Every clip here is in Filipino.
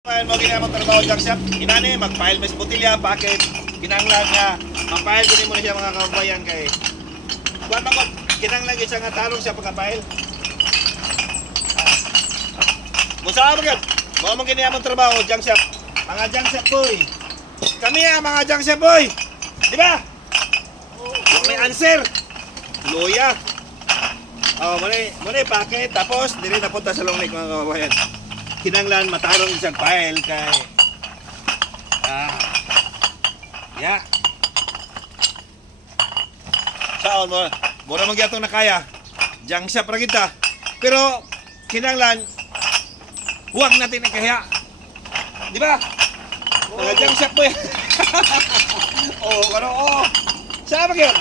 File mo ginamang trabaho dyan siya. Inani, mag-file mes botilya, bakit? Kinanglan nga, mag-file ko mo na siya mga kabayan kay. Kuwan mo ko, kinanglan siya nga talong siya pagka-file. Musa mo gan, mo ginamang trabaho dyan siya. Mga dyan siya boy. Kami mga dyan siya boy. Di ba? May answer. Luya. Oh, muna packet, tapos dili napunta sa longnek mga kabayan. Kinanglan matarong isang file kay ya saon mo na magyatong na kaya jang siya para kita pero kinanglan huwag natin ikaya di ba mga jang siya po oh kano oh saan ba yun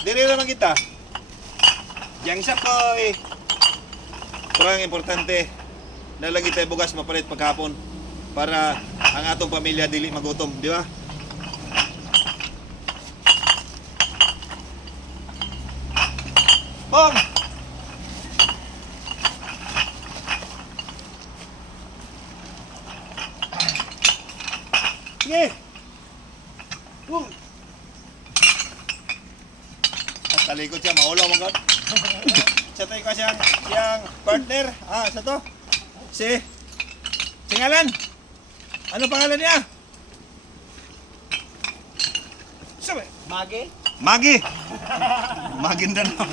dili naman kita jang siya po kurang importante nalagi tayo bugas mapalit pagkapon para ang atong pamilya dili magutom, di ba? Bong! Sige! Bong! At talikod siya, maulaw mo God. Siya tayo ka siyang partner. Sa to? Si ngalan? Ano pangalan niya? Sabi? Magi? Magi. Magindanao.